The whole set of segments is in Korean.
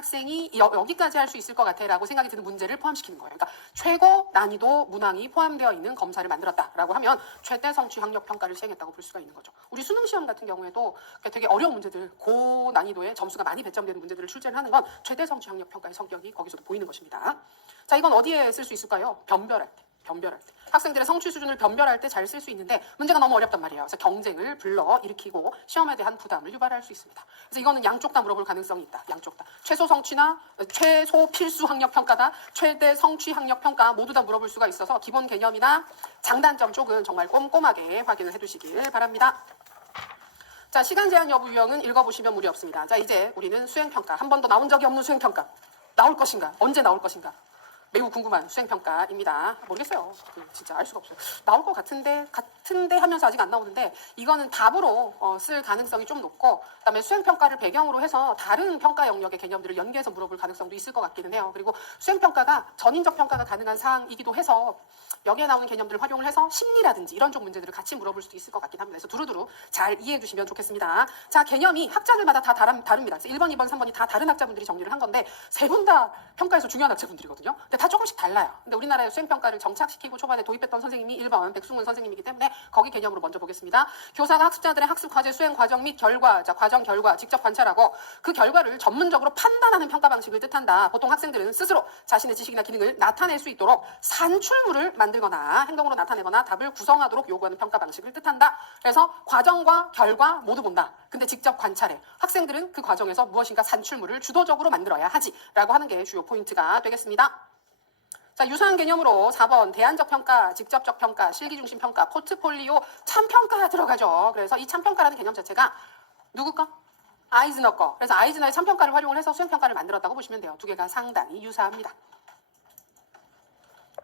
학생이 여기까지 할 수 있을 것 같아 라고 생각이 드는 문제를 포함시키는 거예요. 그러니까 최고 난이도 문항이 포함되어 있는 검사를 만들었다라고 하면 최대 성취 학력 평가를 시행했다고 볼 수가 있는 거죠. 우리 수능 시험 같은 경우에도 되게 어려운 문제들, 고난이도의 점수가 많이 배점되는 문제들을 출제를 하는 건 최대 성취 학력 평가의 성격이 거기서도 보이는 것입니다. 자, 이건 어디에 쓸 수 있을까요? 변별할 때. 학생들의 성취 수준을 변별할 때 잘 쓸 수 있는데 문제가 너무 어렵단 말이에요. 그래서 경쟁을 불러일으키고 시험에 대한 부담을 유발할 수 있습니다. 그래서 이거는 양쪽 다 물어볼 가능성이 있다. 양쪽 다. 최소 성취나 최소 필수 학력 평가다, 최대 성취 학력 평가 모두 다 물어볼 수가 있어서 기본 개념이나 장단점 쪽은 정말 꼼꼼하게 확인을 해두시길 바랍니다. 자, 시간 제한 여부 유형은 읽어보시면 무리 없습니다. 자, 이제 우리는 수행평가, 한 번도 나온 적이 없는 수행평가, 나올 것인가, 언제 나올 것인가, 매우 궁금한 수행평가입니다. 모르겠어요. 진짜 알 수가 없어요. 나올 것 같은데 하면서 아직 안 나오는데 이거는 답으로 쓸 가능성이 좀 높고, 그다음에 수행평가를 배경으로 해서 다른 평가 영역의 개념들을 연계해서 물어볼 가능성도 있을 것 같기는 해요. 그리고 수행평가가 전인적 평가가 가능한 사항이기도 해서 여기에 나오는 개념들을 활용을 해서 심리라든지 이런 쪽 문제들을 같이 물어볼 수도 있을 것 같긴 합니다. 그래서 두루두루 잘 이해해 주시면 좋겠습니다. 자, 개념이 학자들마다 다 다릅니다. 그래서 1번, 2번, 3번이 다 다른 학자분들이 정리를 한 건데 세 분 다 평가에서 중요한 학자분들이거든요. 근데 다 조금씩 달라요. 근데 우리나라의 수행평가를 정착시키고 초반에 도입했던 선생님이 1번 백승문 선생님이기 때문에 거기 개념으로 먼저 보겠습니다. 교사가 학습자들의 학습 과제 수행 과정 및 결과, 자, 과정 결과 직접 관찰하고 그 결과를 전문적으로 판단하는 평가 방식을 뜻한다. 보통 학생들은 스스로 자신의 지식이나 기능을 나타낼 수 있도록 산출물을 만들거나 행동으로 나타내거나 답을 구성하도록 요구하는 평가 방식을 뜻한다. 그래서 과정과 결과 모두 본다. 근데 직접 관찰해. 학생들은 그 과정에서 무엇인가 산출물을 주도적으로 만들어야 하지 라고 하는 게 주요 포인트가 되겠습니다. 자, 유사한 개념으로 4번 대안적 평가, 직접적 평가, 실기중심 평가, 포트폴리오 참평가 들어가죠. 그래서 이 참평가라는 개념 자체가 누구 거? 아이즈너 거. 그래서 아이즈너의 참평가를 활용을 해서 수행평가를 만들었다고 보시면 돼요. 두 개가 상당히 유사합니다.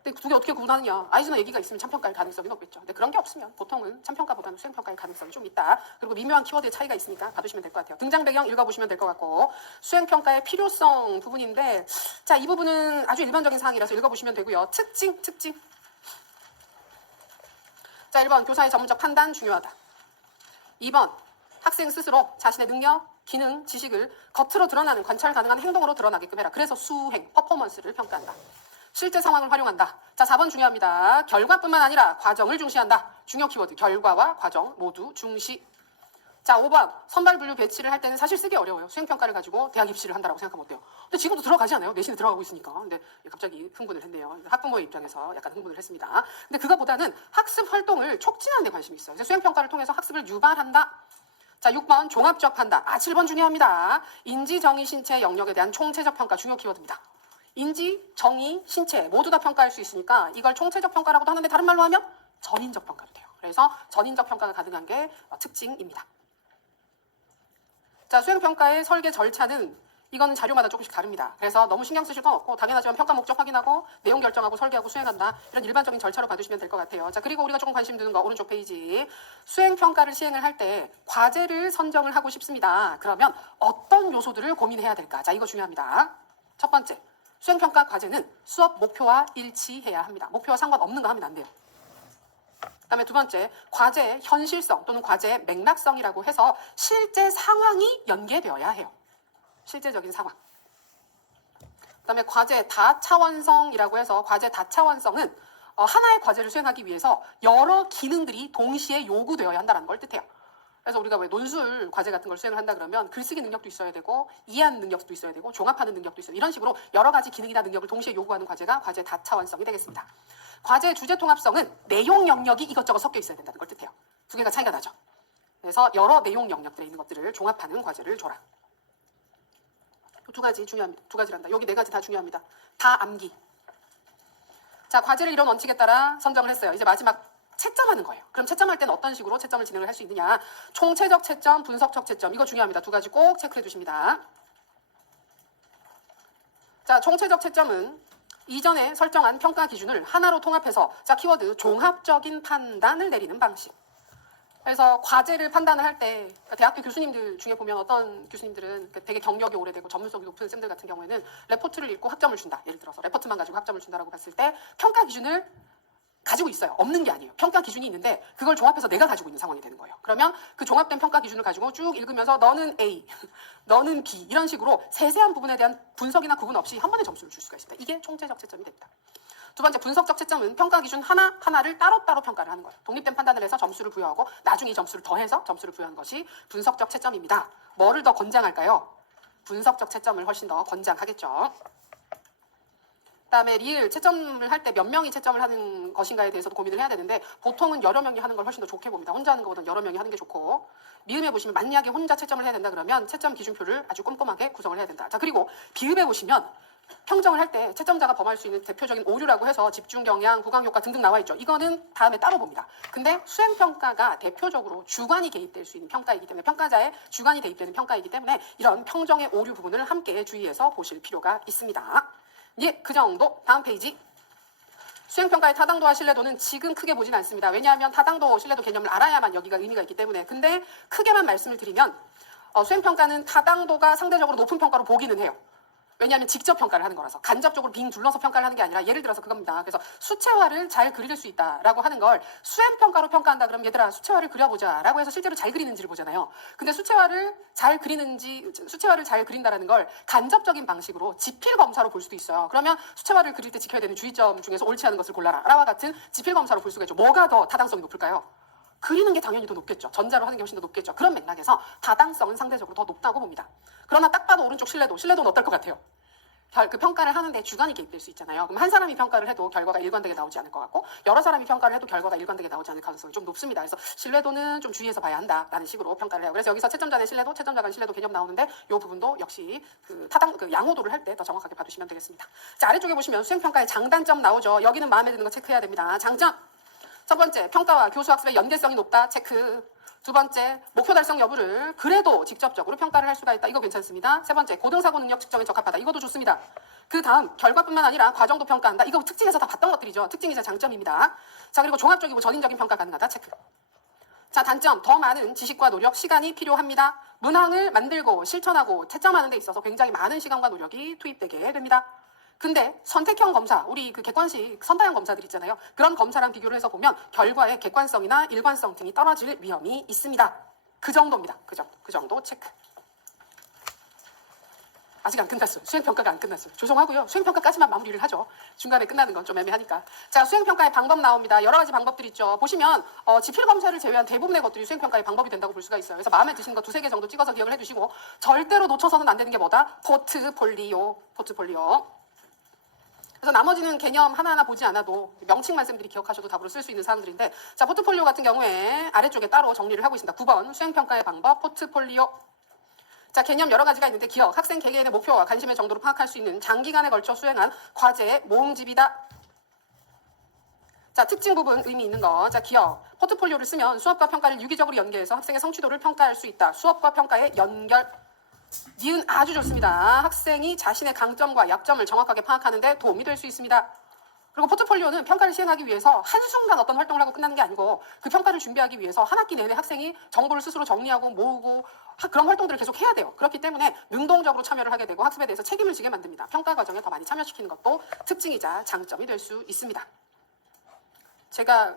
근데 두 개 어떻게 구분하느냐? 아이즈너 얘기가 있으면 참평가일 가능성이 높겠죠. 근데 그런 게 없으면 보통은 참평가보다는 수행평가일 가능성이 좀 있다. 그리고 미묘한 키워드의 차이가 있으니까 봐두시면 될 것 같아요. 등장 배경 읽어보시면 될 것 같고, 수행평가의 필요성 부분인데, 자, 이 부분은 아주 일반적인 사항이라서 읽어보시면 되고요. 특징. 자, 1번 교사의 전문적 판단 중요하다. 2번 학생 스스로 자신의 능력, 기능, 지식을 겉으로 드러나는 관찰 가능한 행동으로 드러나게끔 해라. 그래서 수행, 퍼포먼스를 평가한다. 실제 상황을 활용한다. 자, 4번 중요합니다. 결과뿐만 아니라 과정을 중시한다. 중요 키워드, 결과와 과정 모두 중시. 자, 5번 선발 분류 배치를 할 때는 사실 쓰기 어려워요. 수행평가를 가지고 대학 입시를 한다라고 생각하면 어때요? 근데 지금도 들어가지 않아요? 내신에 들어가고 있으니까. 근데 갑자기 흥분을 했네요. 학부모의 입장에서 약간 흥분을 했습니다. 근데 그거보다는 학습 활동을 촉진하는 데 관심이 있어요. 수행평가를 통해서 학습을 유발한다. 자, 6번 종합적 판단. 7번 중요합니다. 인지, 정의, 신체 영역에 대한 총체적 평가 중요 키워드입니다. 인지, 정의, 신체 모두 다 평가할 수 있으니까 이걸 총체적 평가라고도 하는데 다른 말로 하면 전인적 평가도 돼요. 그래서 전인적 평가가 가능한 게 특징입니다. 자, 수행평가의 설계 절차는 이거는 자료마다 조금씩 다릅니다. 그래서 너무 신경 쓰실 건 없고 당연하지만 평가 목적 확인하고 내용 결정하고 설계하고 수행한다. 이런 일반적인 절차로 봐두시면 될 것 같아요. 자, 그리고 우리가 조금 관심 두는 거 오른쪽 페이지. 수행평가를 시행을 할 때 과제를 선정을 하고 싶습니다. 그러면 어떤 요소들을 고민해야 될까? 자, 이거 중요합니다. 첫 번째, 수행평가 과제는 수업 목표와 일치해야 합니다. 목표와 상관없는 거 하면 안 돼요. 그 다음에 두 번째, 과제의 현실성 또는 과제의 맥락성이라고 해서 실제 상황이 연계되어야 해요. 실제적인 상황. 그 다음에 과제 다차원성이라고 해서 과제 다차원성은 하나의 과제를 수행하기 위해서 여러 기능들이 동시에 요구되어야 한다는 걸 뜻해요. 그래서 우리가 왜 논술 과제 같은 걸 수행을 한다 그러면 글쓰기 능력도 있어야 되고 이해하는 능력도 있어야 되고 종합하는 능력도 있어요. 이런 식으로 여러 가지 기능이나 능력을 동시에 요구하는 과제가 과제 다차원성이 되겠습니다. 과제 주제 통합성은 내용 영역이 이것저것 섞여 있어야 된다는 걸 뜻해요. 두 개가 차이가 나죠. 그래서 여러 내용 영역들에 있는 것들을 종합하는 과제를 줘라. 두 가지 중요합니다. 두 가지란다. 여기 네 가지 다 중요합니다. 다 암기. 자, 과제를 이런 원칙에 따라 선정을 했어요. 이제 마지막 채점하는 거예요. 그럼 채점할 때는 어떤 식으로 채점을 진행을 할 수 있느냐? 총체적 채점, 분석적 채점. 이거 중요합니다. 두 가지 꼭 체크해 주십니다. 자, 총체적 채점은 이전에 설정한 평가 기준을 하나로 통합해서, 자, 키워드 종합적인 판단을 내리는 방식. 그래서 과제를 판단을 할 때 대학교 교수님들 중에 보면 어떤 교수님들은 되게 경력이 오래되고 전문성이 높은 쌤들 같은 경우에는 레포트를 읽고 학점을 준다. 예를 들어서 레포트만 가지고 학점을 준다라고 봤을 때 평가 기준을 가지고 있어요. 없는 게 아니에요. 평가 기준이 있는데 그걸 종합해서 내가 가지고 있는 상황이 되는 거예요. 그러면 그 종합된 평가 기준을 가지고 쭉 읽으면서 너는 A, 너는 B 이런 식으로 세세한 부분에 대한 분석이나 구분 없이 한 번에 점수를 줄 수가 있습니다. 이게 총체적 채점이 됩니다. 두 번째 분석적 채점은 평가 기준 하나하나를 따로따로 평가를 하는 거예요. 독립된 판단을 해서 점수를 부여하고 나중에 이 점수를 더해서 점수를 부여하는 것이 분석적 채점입니다. 뭐를 더 권장할까요? 분석적 채점을 훨씬 더 권장하겠죠. 그다음에 리을 채점을 할 때 몇 명이 채점을 하는 것인가에 대해서도 고민을 해야 되는데 보통은 여러 명이 하는 걸 훨씬 더 좋게 봅니다. 혼자 하는 것보다는 여러 명이 하는 게 좋고 미음에 보시면 만약에 혼자 채점을 해야 된다 그러면 채점 기준표를 아주 꼼꼼하게 구성을 해야 된다. 자 그리고 비읍에 보시면 평정을 할 때 채점자가 범할 수 있는 대표적인 오류라고 해서 집중 경향, 구강 효과 등등 나와 있죠. 이거는 다음에 따로 봅니다. 근데 수행 평가가 대표적으로 주관이 개입될 수 있는 평가이기 때문에 평가자의 주관이 대입되는 평가이기 때문에 이런 평정의 오류 부분을 함께 주의해서 보실 필요가 있습니다. 예, 그 정도. 다음 페이지. 수행평가의 타당도와 신뢰도는 지금 크게 보진 않습니다. 왜냐하면 타당도, 신뢰도 개념을 알아야만 여기가 의미가 있기 때문에. 근데 크게만 말씀을 드리면 수행평가는 타당도가 상대적으로 높은 평가로 보기는 해요. 왜냐하면 직접 평가를 하는 거라서 간접적으로 빙 둘러서 평가를 하는 게 아니라 예를 들어서 그겁니다. 그래서 수채화를 잘 그릴 수 있다라고 하는 걸 수행평가로 평가한다 그러면 얘들아 수채화를 그려보자 라고 해서 실제로 잘 그리는지를 보잖아요. 근데 수채화를 잘 그린다라는 걸 간접적인 방식으로 지필검사로 볼 수도 있어요. 그러면 수채화를 그릴 때 지켜야 되는 주의점 중에서 옳지 않은 것을 골라라 라와 같은 지필검사로 볼 수가 있죠. 뭐가 더 타당성이 높을까요? 그리는 게 당연히 더 높겠죠. 전자로 하는 게 훨씬 더 높겠죠. 그런 맥락에서 타당성은 상대적으로 더 높다고 봅니다. 그러나 딱 봐도 오른쪽 신뢰도는 어떨 것 같아요? 그 평가를 하는데 주관이 개입될 수 있잖아요. 그럼 한 사람이 평가를 해도 결과가 일관되게 나오지 않을 것 같고 여러 사람이 평가를 해도 결과가 일관되게 나오지 않을 가능성이 좀 높습니다. 그래서 신뢰도는 좀 주의해서 봐야 한다라는 식으로 평가를 해요. 그래서 여기서 채점자 간 신뢰도, 채점자 간 신뢰도 개념 나오는데 이 부분도 역시 그 양호도를 할 때 더 정확하게 봐두시면 되겠습니다. 자 아래쪽에 보시면 수행평가의 장단점 나오죠. 여기는 마음에 드는 거 체크해야 됩니다. 장점. 첫 번째, 평가와 교수 학습의 연계성이 높다. 체크. 두 번째, 목표 달성 여부를 그래도 직접적으로 평가를 할 수가 있다. 이거 괜찮습니다. 세 번째, 고등사고 능력 측정에 적합하다. 이것도 좋습니다. 그 다음, 결과뿐만 아니라 과정도 평가한다. 이거 특징에서 다 봤던 것들이죠. 특징이자 장점입니다. 자, 그리고 종합적이고 전인적인 평가 가능하다. 체크. 자, 단점, 더 많은 지식과 노력, 시간이 필요합니다. 문항을 만들고 실천하고 채점하는 데 있어서 굉장히 많은 시간과 노력이 투입되게 됩니다. 근데 선택형 검사, 우리 그 객관식 선다형 검사들 있잖아요. 그런 검사랑 비교를 해서 보면 결과의 객관성이나 일관성 등이 떨어질 위험이 있습니다. 그 정도입니다. 그 정도 체크. 아직 안 끝났어요. 수행평가가 안 끝났어요. 조정하고요. 수행평가까지만 마무리를 하죠. 중간에 끝나는 건 좀 애매하니까. 자, 수행평가의 방법 나옵니다. 여러 가지 방법들 있죠. 보시면 지필검사를 제외한 대부분의 것들이 수행평가의 방법이 된다고 볼 수가 있어요. 그래서 마음에 드시는 거 두세 개 정도 찍어서 기억을 해두시고 절대로 놓쳐서는 안 되는 게 뭐다? 포트폴리오. 그래서 나머지는 개념 하나하나 보지 않아도 명칭 말씀들이 기억하셔도 답으로 쓸 수 있는 사항들인데 자 포트폴리오 같은 경우에 아래쪽에 따로 정리를 하고 있습니다. 9번 수행평가의 방법 포트폴리오. 자 개념 여러 가지가 있는데 기억, 학생 개개인의 목표와 관심의 정도를 파악할 수 있는 장기간에 걸쳐 수행한 과제의 모음집이다. 자 특징 부분 의미 있는 거. 자 기억, 포트폴리오를 쓰면 수업과 평가를 유기적으로 연계해서 학생의 성취도를 평가할 수 있다. 수업과 평가의 연결. 니은 아주 좋습니다. 학생이 자신의 강점과 약점을 정확하게 파악하는 데 도움이 될 수 있습니다. 그리고 포트폴리오는 평가를 시행하기 위해서 한순간 어떤 활동을 하고 끝나는 게 아니고 그 평가를 준비하기 위해서 한 학기 내내 학생이 정보를 스스로 정리하고 모으고 그런 활동들을 계속 해야 돼요. 그렇기 때문에 능동적으로 참여를 하게 되고 학습에 대해서 책임을 지게 만듭니다. 평가 과정에 더 많이 참여시키는 것도 특징이자 장점이 될 수 있습니다. 제가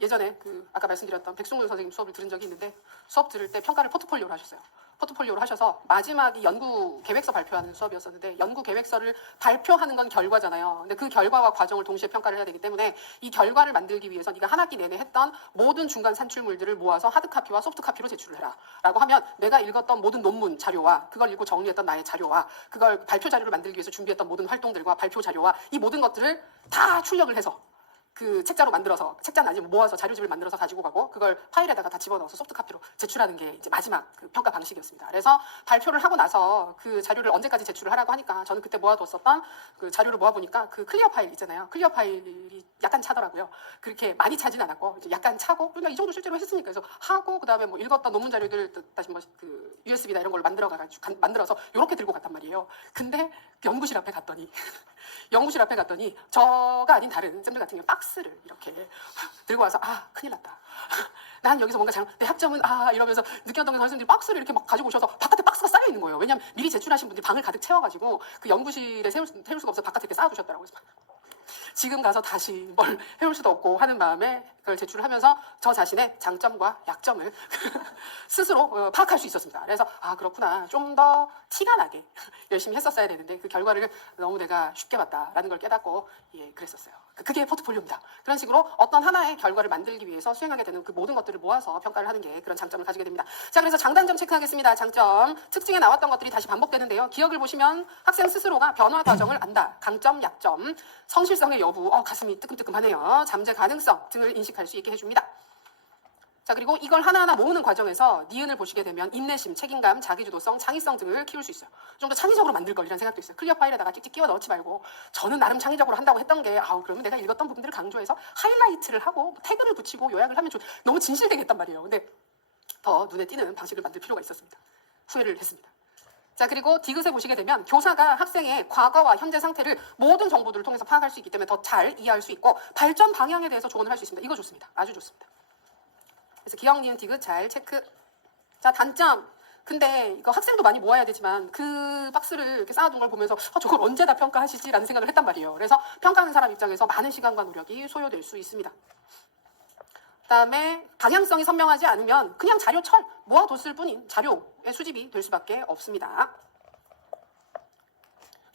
예전에 아까 말씀드렸던 백승문 선생님 수업을 들은 적이 있는데 수업 들을 때 평가를 포트폴리오로 하셨어요. 포트폴리오로 하셔서 마지막이 연구 계획서 발표하는 수업이었었는데 연구 계획서를 발표하는 건 결과잖아요. 근데 그 결과와 과정을 동시에 평가를 해야 되기 때문에 이 결과를 만들기 위해서 네가 한 학기 내내 했던 모든 중간 산출물들을 모아서 하드카피와 소프트카피로 제출을 해라 라고 하면 내가 읽었던 모든 논문 자료와 그걸 읽고 정리했던 나의 자료와 그걸 발표 자료를 만들기 위해서 준비했던 모든 활동들과 발표 자료와 이 모든 것들을 다 출력을 해서 그 책자로 만들어서 책자는 아니고 모아서 자료집을 만들어서 가지고 가고 그걸 파일에다가 다 집어넣어서 소프트카피로 제출하는 게 이제 마지막 그 평가 방식이었습니다. 그래서 발표를 하고 나서 그 자료를 언제까지 제출을 하라고 하니까 저는 그때 모아뒀었던 그 자료를 모아보니까 그 클리어 파일 있잖아요. 클리어 파일이 약간 차더라고요. 그렇게 많이 차진 않았고 이제 약간 차고 그러니까 이 정도 실제로 했으니까 그래서 하고 그다음에 뭐 읽었던 논문 자료들 다시 뭐 그 USB나 이런 걸 만들어서 이렇게 들고 갔단 말이에요. 근데 연구실 앞에 갔더니 저가 아닌 다른 쌤들 같은 경우 박스를 이렇게 들고 와서 큰일 났다. 난 여기서 뭔가 내 학점은 이러면서 느꼈던 게 선생님들이 박스를 이렇게 막 가지고 오셔서 바깥에 박스가 쌓여 있는 거예요. 왜냐하면 미리 제출하신 분들이 방을 가득 채워가지고 그 연구실에 태울 수가 없어서 바깥에 이렇게 쌓아두셨더라고요. 지금 가서 다시 뭘 해올 수도 없고 하는 마음에 그걸 제출을 하면서 저 자신의 장점과 약점을 스스로 파악할 수 있었습니다. 그래서 아 그렇구나, 좀 더 티가 나게 열심히 했었어야 되는데 그 결과를 너무 내가 쉽게 봤다라는 걸 깨닫고 예 그랬었어요. 그게 포트폴리오입니다. 그런 식으로 어떤 하나의 결과를 만들기 위해서 수행하게 되는 그 모든 것들을 모아서 평가를 하는 게 그런 장점을 가지게 됩니다. 자, 그래서 장단점 체크하겠습니다. 장점, 특징에 나왔던 것들이 다시 반복되는데요. 기억을 보시면 학생 스스로가 변화 과정을 안다. 강점, 약점, 성실성의 여부, 가슴이 뜨끔뜨끔하네요. 잠재 가능성 등을 인식할 수 있게 해줍니다. 자, 그리고 이걸 하나하나 모으는 과정에서 니은을 보시게 되면 인내심, 책임감, 자기주도성, 창의성 등을 키울 수 있어요. 좀 더 창의적으로 만들 걸 이라는 생각도 있어요. 클리어 파일에다가 찍찍 끼워 넣지 말고 저는 나름 창의적으로 한다고 했던 게 그러면 내가 읽었던 부분들을 강조해서 하이라이트를 하고 태그를 붙이고 요약을 하면 너무 진실되겠단 말이에요. 근데 더 눈에 띄는 방식을 만들 필요가 있었습니다. 후회를 했습니다. 자, 그리고 디귿에 보시게 되면 교사가 학생의 과거와 현재 상태를 모든 정보들을 통해서 파악할 수 있기 때문에 더 잘 이해할 수 있고 발전 방향에 대해서 조언을 할 수 있습니다. 이거 좋습니다. 아주 좋습니다. 그래서 기억, 니은, 디귿 잘 체크. 자, 단점. 근데 이거 학생도 많이 모아야 되지만 그 박스를 이렇게 쌓아둔 걸 보면서 저걸 언제 다 평가하시지라는 생각을 했단 말이에요. 그래서 평가하는 사람 입장에서 많은 시간과 노력이 소요될 수 있습니다. 그다음에 방향성이 선명하지 않으면 그냥 자료철 모아뒀을 뿐인 자료의 수집이 될 수밖에 없습니다.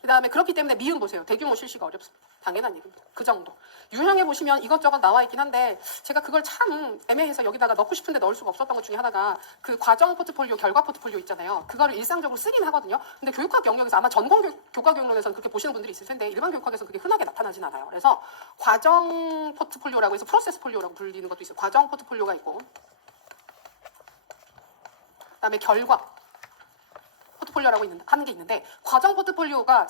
그 다음에 그렇기 때문에 미음 보세요. 대규모 실시가 어렵습니다. 당연한 얘기입니다. 그 정도. 유형에 보시면 이것저것 나와 있긴 한데 제가 그걸 참 애매해서 여기다가 넣고 싶은데 넣을 수가 없었던 것 중에 하나가 그 과정 포트폴리오, 결과 포트폴리오 있잖아요. 그거를 일상적으로 쓰긴 하거든요. 근데 교육학 영역에서 아마 전공 교과 교육론에서는 그렇게 보시는 분들이 있을 텐데 일반 교육학에서는 그게 흔하게 나타나진 않아요. 그래서 과정 포트폴리오라고 해서 프로세스 폴리오라고 불리는 것도 있어요. 과정 포트폴리오가 있고 그다음에 결과 포트폴리오라고 하는 게 있는데 과정 포트폴리오가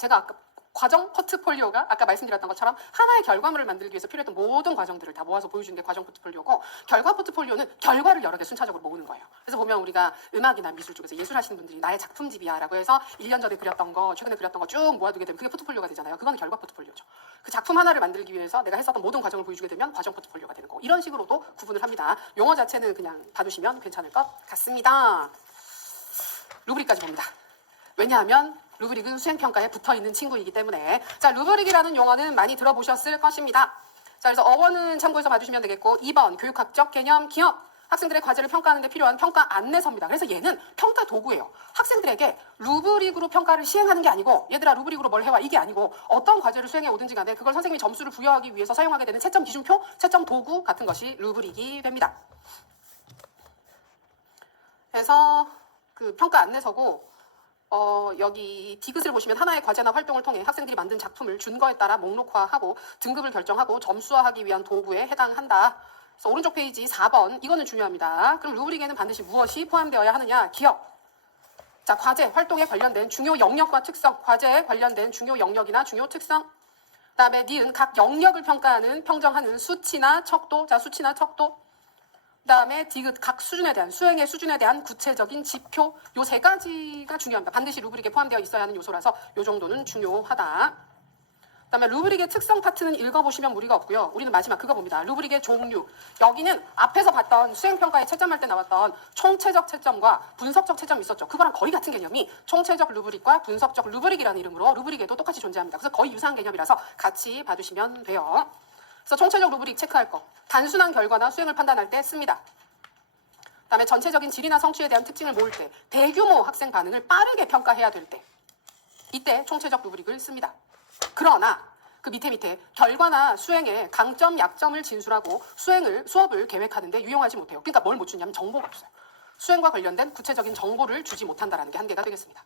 아까 말씀드렸던 것처럼 하나의 결과물을 만들기 위해서 필요했던 모든 과정들을 다 모아서 보여주는 게 과정 포트폴리오고 결과 포트폴리오는 결과를 여러 개 순차적으로 모으는 거예요. 그래서 보면 우리가 음악이나 미술 쪽에서 예술하시는 분들이 나의 작품집이야 라고 해서 1년 전에 그렸던 거, 최근에 그렸던 거 쭉 모아두게 되면 그게 포트폴리오가 되잖아요. 그건 결과 포트폴리오죠. 그 작품 하나를 만들기 위해서 내가 했었던 모든 과정을 보여주게 되면 과정 포트폴리오가 되는 거고 이런 식으로도 구분을 합니다. 용어 자체는 그냥 봐두시면 괜찮을 것 같습니다. 루브릭까지 봅니다. 왜냐하면 루브릭은 수행평가에 붙어있는 친구이기 때문에 자, 루브릭이라는 용어는 많이 들어보셨을 것입니다. 자, 그래서 어원은 참고해서 봐주시면 되겠고 2번 교육학적 개념 기억 학생들의 과제를 평가하는 데 필요한 평가 안내서입니다. 그래서 얘는 평가 도구예요. 학생들에게 루브릭으로 평가를 시행하는 게 아니고 얘들아 루브릭으로 뭘 해와 이게 아니고 어떤 과제를 수행해 오든지 간에 그걸 선생님이 점수를 부여하기 위해서 사용하게 되는 채점 기준표, 채점 도구 같은 것이 루브릭이 됩니다. 그래서 그 평가 안내서고 여기 디귿을 보시면 하나의 과제나 활동을 통해 학생들이 만든 작품을 준거에 따라 목록화하고 등급을 결정하고 점수화하기 위한 도구에 해당한다. 그래서 오른쪽 페이지 4번 이거는 중요합니다. 그럼 루브릭에는 반드시 무엇이 포함되어야 하느냐? 기억. 자, 과제, 활동에 관련된 중요 영역과 특성, 과제에 관련된 중요 영역이나 중요 특성. 그다음에 니은 각 영역을 평가하는, 평정하는 수치나 척도. 자, 수치나 척도. 그다음에 디귿 각 수준에 대한 수행의 수준에 대한 구체적인 지표 요 세 가지가 중요합니다. 반드시 루브릭에 포함되어 있어야 하는 요소라서 요 정도는 중요하다. 그다음에 루브릭의 특성 파트는 읽어보시면 무리가 없고요. 우리는 마지막 그거 봅니다. 루브릭의 종류. 여기는 앞에서 봤던 수행평가에 채점할 때 나왔던 총체적 채점과 분석적 채점이 있었죠. 그거랑 거의 같은 개념이 총체적 루브릭과 분석적 루브릭이라는 이름으로 루브릭에도 똑같이 존재합니다. 그래서 거의 유사한 개념이라서 같이 봐두시면 돼요. 그래서 총체적 루브릭 체크할 거. 단순한 결과나 수행을 판단할 때 씁니다. 그다음에 전체적인 질이나 성취에 대한 특징을 모을 때, 대규모 학생 반응을 빠르게 평가해야 될 때, 이때 총체적 루브릭을 씁니다. 그러나 그 밑에 결과나 수행의 강점, 약점을 진술하고 수업을 계획하는데 유용하지 못해요. 그러니까 뭘 못 주냐면 정보가 없어요. 수행과 관련된 구체적인 정보를 주지 못한다는 게 한계가 되겠습니다.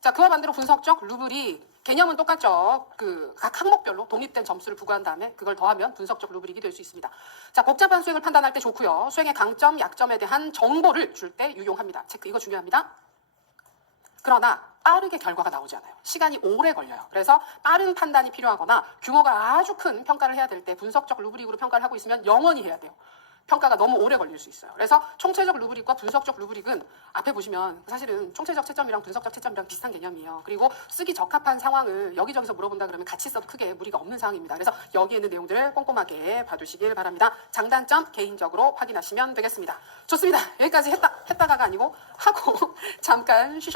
자, 그와 반대로 분석적 루브릭 개념은 똑같죠. 그 각 항목별로 독립된 점수를 부과한 다음에 그걸 더하면 분석적 루브릭이 될 수 있습니다. 자, 복잡한 수행을 판단할 때 좋고요. 수행의 강점, 약점에 대한 정보를 줄 때 유용합니다. 체크 이거 중요합니다. 그러나 빠르게 결과가 나오지 않아요. 시간이 오래 걸려요. 그래서 빠른 판단이 필요하거나 규모가 아주 큰 평가를 해야 될 때 분석적 루브릭으로 평가를 하고 있으면 영원히 해야 돼요. 평가가 너무 오래 걸릴 수 있어요. 그래서 총체적 루브릭과 분석적 루브릭은 앞에 보시면 사실은 총체적 채점이랑 분석적 채점이랑 비슷한 개념이에요. 그리고 쓰기 적합한 상황을 여기저기서 물어본다 그러면 같이 써도 크게 무리가 없는 상황입니다. 그래서 여기에 있는 내용들을 꼼꼼하게 봐두시길 바랍니다. 장단점 개인적으로 확인하시면 되겠습니다. 좋습니다. 여기까지 했다가가 아니고 하고 잠깐 쉬셨